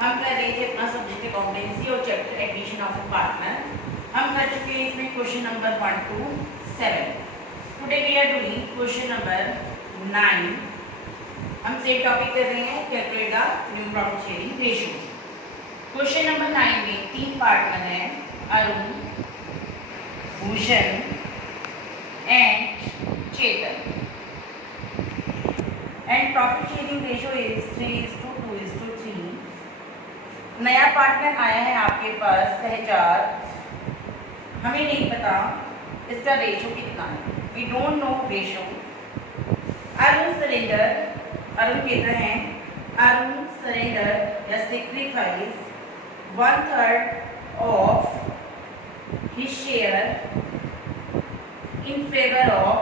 हम कर रहे थे अपना सब्जेक्ट अकाउंटेंसी और chapter admission of a partner. हम कर चुके हैं इसमें question number 1 to 7। Today we are doing question number 9। हम सेम टॉपिक कर रहे हैं, calculate the new profit sharing ratio. Question number 9 में 3 पार्टनर हैं, Arun, Bhushan and Chetan, and profit sharing ratio is 3:2:3। नया पार्टनर आया है आपके पास सहजार, हमें नहीं पता इसका रेशियो कितना है, we don't know ratio. Arun surrender, Arun कहते हैं अरुण सरेंडर या sacrifice 1/3 of his share in favour of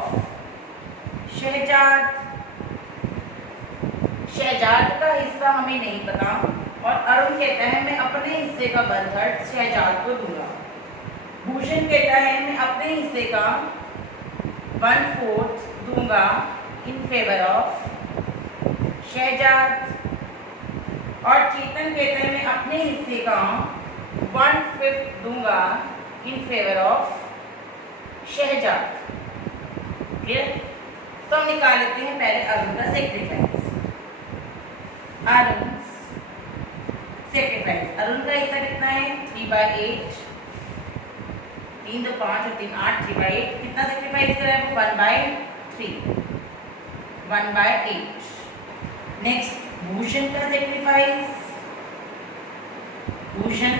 Shahzad. Shahzad का हिस्सा हमें नहीं पता और अरुण कहता है मैं अपने हिस्से का 1/3 शहजाद को दूंगा। भूषण कहता है मैं अपने हिस्से का 1/4 दूंगा इन फेवर ऑफ शहजाद। और चेतन कहता है मैं अपने हिस्से का 1/5 दूंगा in favour of Shahzad. Clear? तो हम निकाल लेते हैं पहले अरुण का सेक्रीफाइस। अरुण सेक्रीफाइस, अरुण का हिस्सा कितना है 3/8, 3 2 5 और 3 8, 3/8। कितना सेक्रीफाइस करा है वो 1/3, 1/8। नेक्स्ट भूषण का सेक्रीफाइस, भूषण का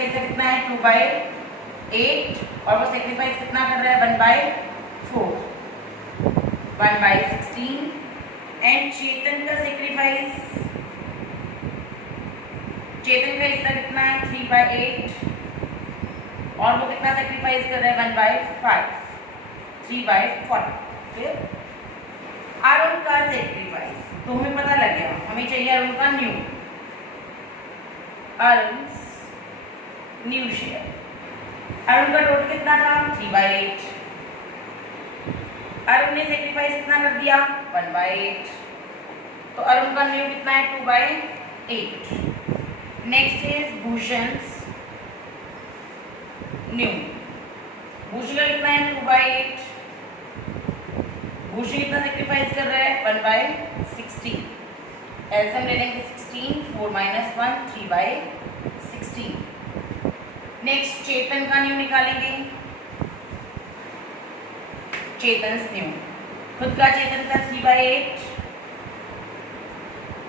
हिस्सा कितना है 2/8 और वो सेक्रीफाइस कितना कर रहा है 1/4, 1/16। एंड चेतन का सेक्रीफाइस, चेतन का हिस्सा कितना है 3/8 और वो कितना सेक्रीफाइस कर रहा है 1/5, 3/40। फिर अरुण का सेक्रीफाइस तो हमें पता लग गया, हमें चाहिए अरुण का new, Arun new share. Arun का टोटल कितना था 3/8, अरुण ने सेक्रीफाइस कितना कर दिया 1/8, तो अरुण का न्यू कितना है 2/8। नेक्स्ट इज भूषण's न्यू, भूषण का कितना है 2/8, भूषण कितना सेक्रीफाइस कर रहा है 1/16। एलसीएम ले लेंगे 16, 4 - 1 3/16। नेक्स्ट चेतन का न्यू निकालेंगे, चेतन न्यू, खुद का चेतन का 3/8,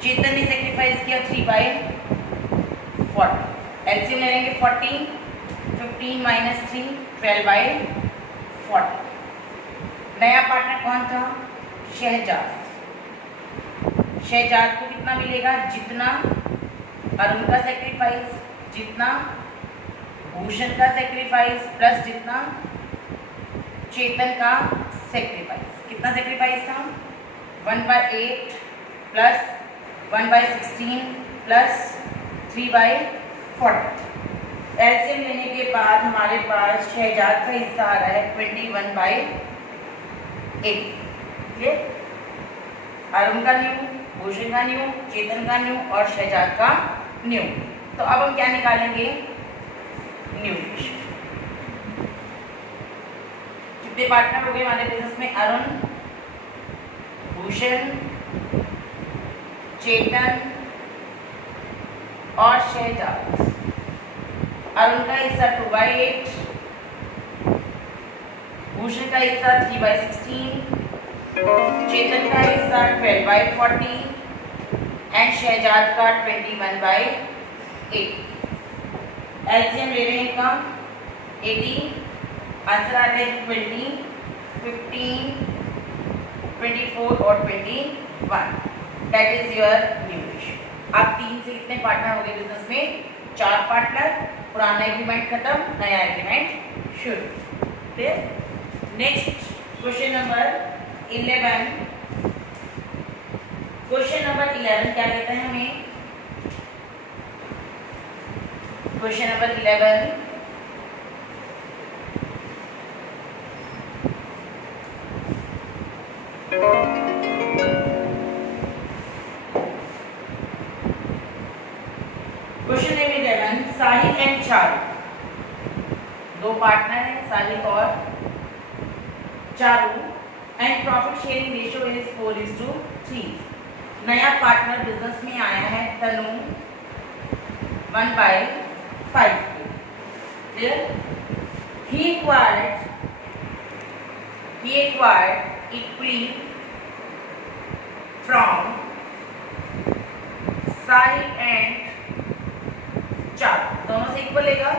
चेतन ने सेक्रीफाइस किया 3/40। एलसीएम ले लेंगे 40, 15 - 3 12/40। नया पार्टनर कौन था शहजाद, शहजाद को कितना मिलेगा जितना अरुण का सेक्रीफाइस, जितना भूषण का सेक्रीफाइस प्लस जितना चेतन का सेक्रीफाइस। कितना सेक्रीफाइस था 1/8 प्लस 1/16 प्लस 3/40। एलसीएम लेने के बाद हमारे पास शहजाद का हिस्सा आ रहा है 21/8। अरुण का न्यू, भूषण का न्यू, चेतन का न्यू और शहजाद का न्यू। तो अब हम क्या निकालेंगे न्यू रेशियो। कितने पार्टनर हो गए हमारे बिजनेस में अरुण, भूषण, चेतन और शहजाद। अरुण का हिस्सा 2/8, भूषण का हिस्सा 3/16, चेतन का हिस्सा 12/40 एंड शहजाद का 21/8। एलसीएम ले रहे हैं इनका 80, आंसर आ रहा है 20, 15, 24 और 21। That is your new ratio. आप 3 से कितने पार्टनर हो गए बिजनेस में 4 पार्टनर, पुराना एग्रीमेंट खत्म, नया एग्रीमेंट शुरू। फिर next question number 11। Question number 11 क्या कहता है हमें, question number 11 question number 11, Sahil and Charu, दो पार्टनर हैं साहिल और Charu, and profit sharing ratio is 4:3। नया पार्टनर बिजनेस में आया है तनु 1/5 पे। Clear? He acquired equity from Sahil and Charu, दोनों से इक्वल लेगा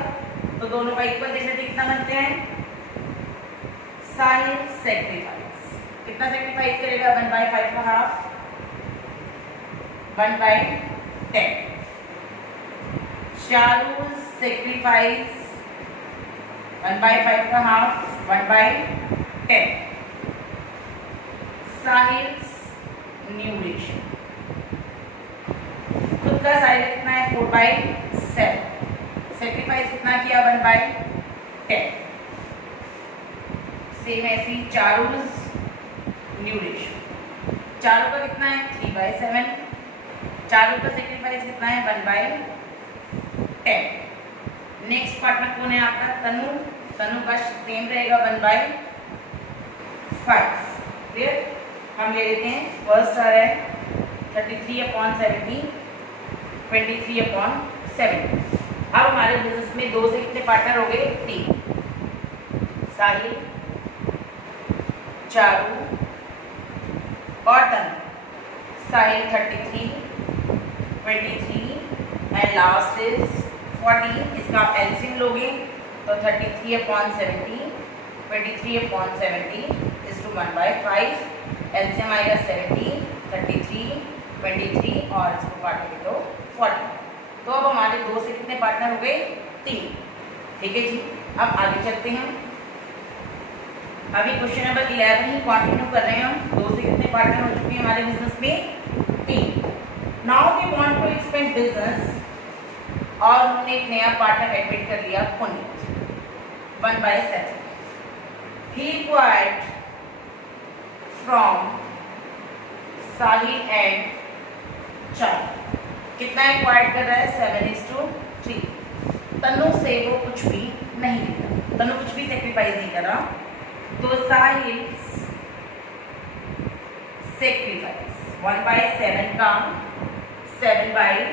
तो दोनों का इक्वल देखने से कितना बनते हैं? साहिल सेक्रीफाइस कितना सेक्रीफाइस करेगा? 1/5 का हाफ 1/10। चारू सेक्रीफाइस 1/5 का हाफ 1/10। साहिल न्यू रेशियो, खुद का साहिल कितना है? 4/7। सेक्रीफाइस कितना किया? 1/10। सेम ऐसी चारू न्यू रेशियो, चारू का कितना है? 3/7। चारू का सेक्रीफाइस कितना है? 1/10। नेक्स्ट पार्टनर कौन है आपका? तनु। तनु का सेम रहेगा 1/5। क्लियर? हम ले लेते हैं फर्स्ट आ रहा है 33/70, 23/70। अब हमारे बिजनेस में दो से कितने पार्टनर हो गए? 3, साहिल, चारू और तनु। साहिल 33, 23 एंड लास्ट इज 14। इसका आप एलसीएम लोगे तो 33/70, 23/70 इज टू 1/5। एलसीएम आएगा 70, 33, 23 और इसको काटेंगे तो 40। तो अब हमारे दो से कितने पार्टनर हो गए? 3। ठीक है जी, अब आगे चलते हैं। अभी क्वेश्चन नंबर 11 ही कंटिन्यू कर रहे हैं हम। दो से कितने पार्टनर हो चुके हैं हमारे बिजनेस में? 3। Now we want to expand business, और उन्होंने एक नया पार्टनर एडमिट कर लिया Puneet 1/7। He acquired from Sahil and Charu, कितना एक्वायर्ड कर रहा है? 7:3। तनु से वो कुछ भी नहीं लेता, तनु कुछ भी सेक्रीफाइस नहीं कर रहा, तो साहिल सेक्रीफाइस 1/7 का 7/10,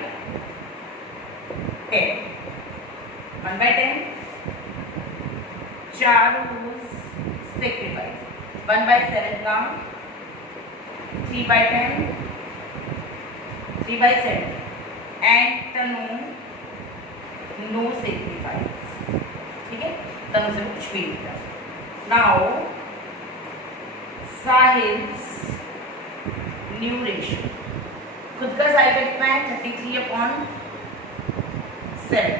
1/10। चारू सेक्रीफाइस 1/7 का 3/10, 3/7 एंड तनु नो सेक्रीफाइस। ठीक है, तनु से कुछ भी नहीं था। नाउ साहिल न्यू रेशियो, खुद का साहिल का कितना है? 33/70।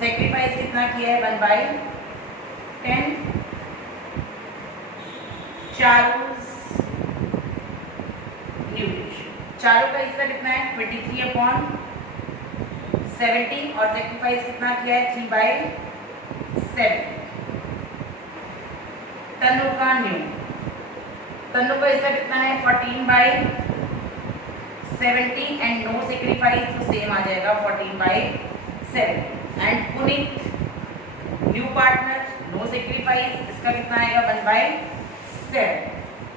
सेक्रीफाइस कितना किया है? 1/10। चारू न्यू रेशियो, चारू का हिस्सा कितना है? 23/70 और सेक्रीफाइस कितना किया है? 3/7। तनु का न्यू, तनु का हिस्सा कितना है? 14/70 एंड नो सेक्रीफाइस तो सेम आ जाएगा 14/7। And Puneet new partner no sacrifice, इसका कितना आएगा? 1/7।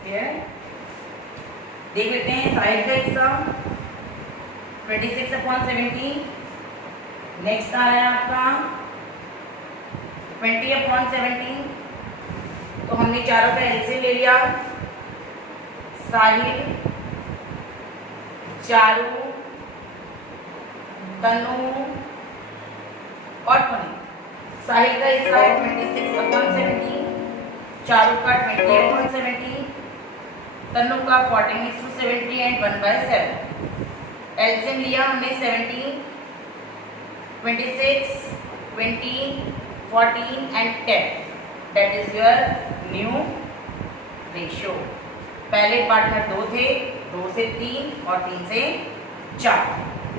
क्लियर? देख लेते हैं साहिल का हिस्सा 26/70। नेक्स्ट आ रहा है आपका 20/70। तो हमने चारों का एलसीएम ले लिया, साहिल, चारू, तनु और पुनीत। साहिल का हिस्सा है 26/70, चारू का 20/70, तनु का 14:70 एंड 1/7। एलसीएम लिया हमने 70, 26, 20, 14 and 10। That is your new ratio. पहले पार्टनर 2 थे, 2 से 3 और 3 से 4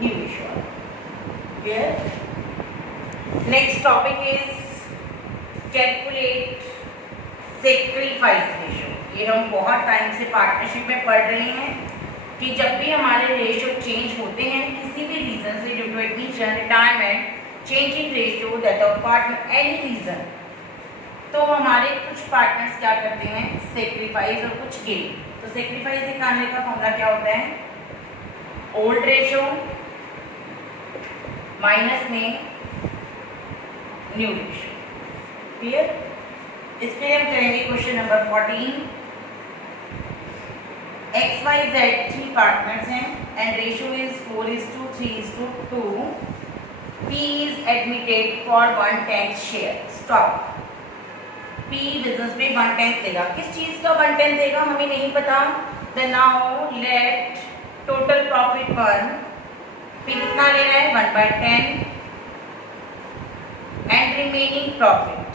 new ratio. Clear? Next topic is calculate sacrifice ratio. ये हम बहुत टाइम से पार्टनरशिप में पढ़ रहे हैं कि जब भी हमारे रेशियो चेंज होते हैं किसी भी रीजन से, due to admission, retirement, change in ratio that of partner any reason, तो हमारे कुछ पार्टनर्स क्या करते हैं, सेक्रीफाइस और कुछ गेन। तो सेक्रीफाइस दिखाने का फॉर्मूला क्या होता है, ओल्ड रेशियो माइनस में न्यू रेशियो। क्लियर? इसमें हम करेंगे question number 14। X Y Z 3 partners हैं and ratio is 4:3:2। P is admitted for 1/10 share stock. P business में 1/10 देगा। किस चीज का 1/10 देगा हमें नहीं पता। Then now let total profit burn। P कितना ले रहा है 1/10 and remaining profit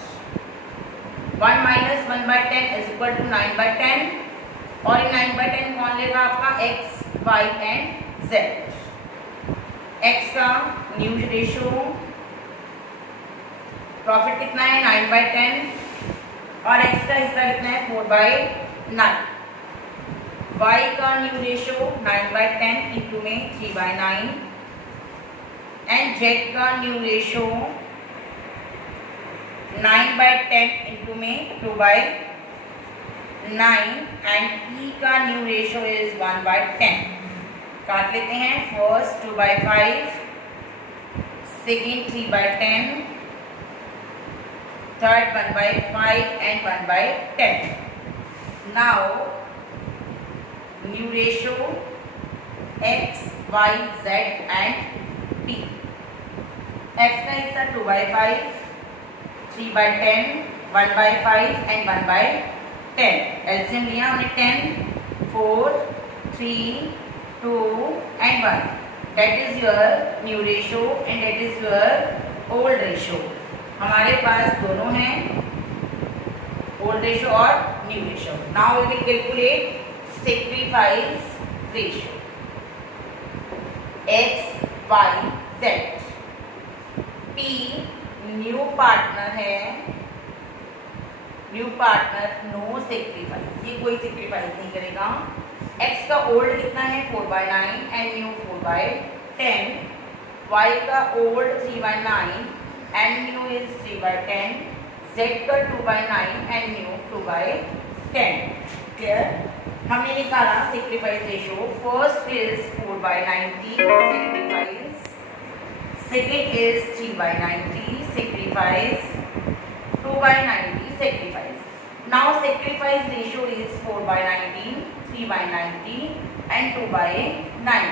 1 minus 1/10 is equal to 9/10 और 9/10 कौन लेगा आपका x, y and z। x का न्यू रेशियो प्रॉफिट कितना है 9/10 और x का हिस्सा कितना है 4/9। y का न्यू रेशियो 9/10 इंटू में 3/9 एंड z का न्यू रेशियो 9/10 इंटू में 2/9 एंड e का न्यू रेशियो इज 1/10। काट लेते हैं, first 2/5, second 3/10, third 1/5 and 1/10। Now new ratio x, y, z and t। x का हिस्सा 2/5, 3/10, 1/5 एंड 1/10। एलसीएम लिया हमने 10, 4, 3, 2 and 1। That is your new ratio and that is your old ratio। हमारे पास दोनों हैं, old ratio और new ratio। Now we will calculate sacrifice ratio x, y, z। P new partner है, new partner no sacrifice, ये कोई sacrifice नहीं करेगा। x का ओल्ड कितना है 4/9 एंड न्यू 4/10। y का old 3/9 and new is 3/10। z का 2/9 एंड न्यू 2/10। क्लियर? हमने निकाला sacrifice ratio. First is 4/90 sacrifice, second is 3/90 sacrifice, 2/90 sacrifice। Now sacrifice ratio is 4/90, 3/90 and 2/90.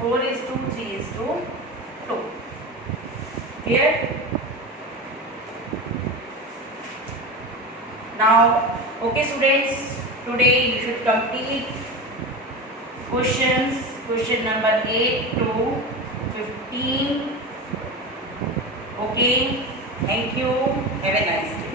4:3:2. Clear? Now, okay students, today you should complete questions, question number 8 to 15. Okay, thank you. Have a nice day.